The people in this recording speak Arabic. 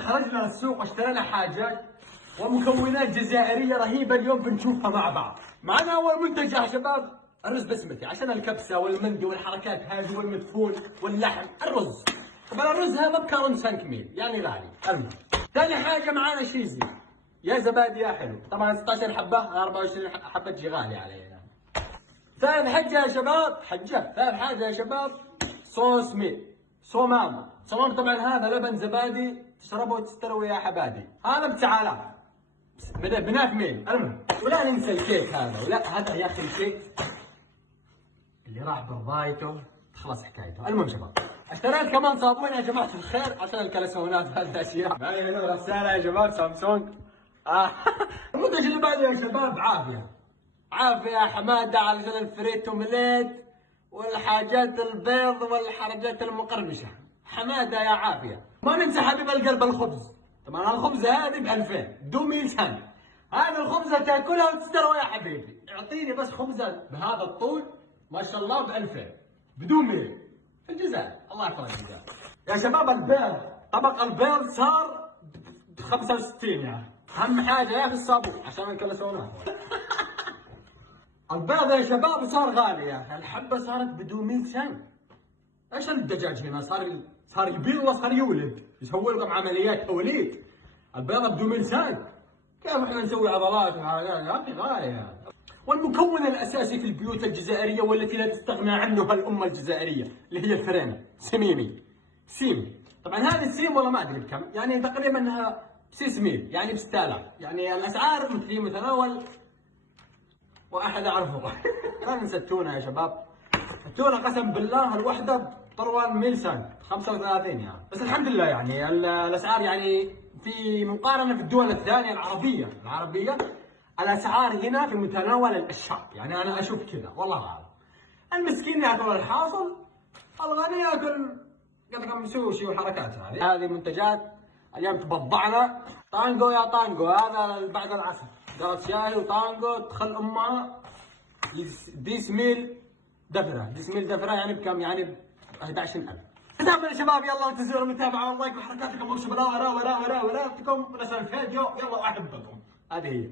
خرجنا السوق واشترينا حاجات ومكونات جزائريه رهيبه اليوم بنشوفها مع بعض. معنا اول منتج يا شباب الرز بسمتي عشان الكبسه والمندي والحركات هذه والمدفون واللحم. الرز طبعا الرز هذا بكرم 5 كميل يعني غالي. المهم ثاني حاجه معانا شيزي يا زبادي يا حلو، طبعا 16 حبه 24 حبه تجي غاليه علينا. ثالث حاجه يا شباب ثالث حاجه يا شباب صوص ميل صومام. صومام طبعا هذا لبن زبادي تشربه وتستروي يا حبادي. هذا ب9000 بنات ميل. المهم ولا ننسى الكيك هذا، ولا هذا يا اخي الكيك اللي راح برضايته تخلص حكايته. المهم شباب اشتريت كمان صابون يا جماعه الخير عشان الكلسونات هذه الاشياء. معي هنا غساله يا جماعه سامسونج. المنتج اللي بعده يا شباب عافيه يا حماده علشان الفريت اومليت والحاجات البيض والحركات المقرمشه. حماده يا عافيه. ما ننسى حبيب القلب الخبز. طبعا الخبزه هذه ب2000 دومي لسان. هذه الخبزه تاكلها وتستروي يا حبيبي. اعطيني بس خبزه بهذا الطول ما شاء الله ب2000 بدون ميل في الجزائر. الله يحفظ الجزائر يا شباب. البيض طبق البيض صار ب 65 يعني. اهم حاجه يا في الصابون عشان الكلسونات. البيض يا شباب صار غالي يا اخي. الحبه صارت بدون 100 سنت. ايش الدجاج هنا صار يبيض ولا صار يولد؟ يسوي لكم عمليات توليد. البيضه بدون 100 سنت. كيف احنا نسوي عضلات وحاجات يا اخي غاليه. والمكون الاساسي في البيوت الجزائريه والتي لا تستغنى عنه الامه الجزائريه اللي هي الفرينه سيم. طبعا هذه السيم والله ما ادري بكم، يعني تقريبا انها ب6 ميل يعني ب6000. يعني الاسعار في متناول واحد اعرفه. لا ننسى التونه يا شباب. التونه قسم بالله الوحده بطروان ميل سنت 35 يعني. بس الحمد لله يعني الاسعار يعني في مقارنه في الدول الثانيه العربيه الاسعار هنا في متناول الشعب. يعني انا اشوف كذا والله اعلم. المسكين ياكل الحاصل، الغني ياكل قطعه سوشي وحركات هذه منتجات اليوم تبضعنا. طانجو يا طانجو هذا بعد العصر قالت شاي وطانجو تخل امها. ديس ميل دفره يعني بكم؟ يعني ب 11000. تابعوا يا شباب يلا انتظروا المتابعه واللايك وحركاتكم وش بلا وراء وراتكم ونشر الفيديو. يلا احبكم. هذه هي.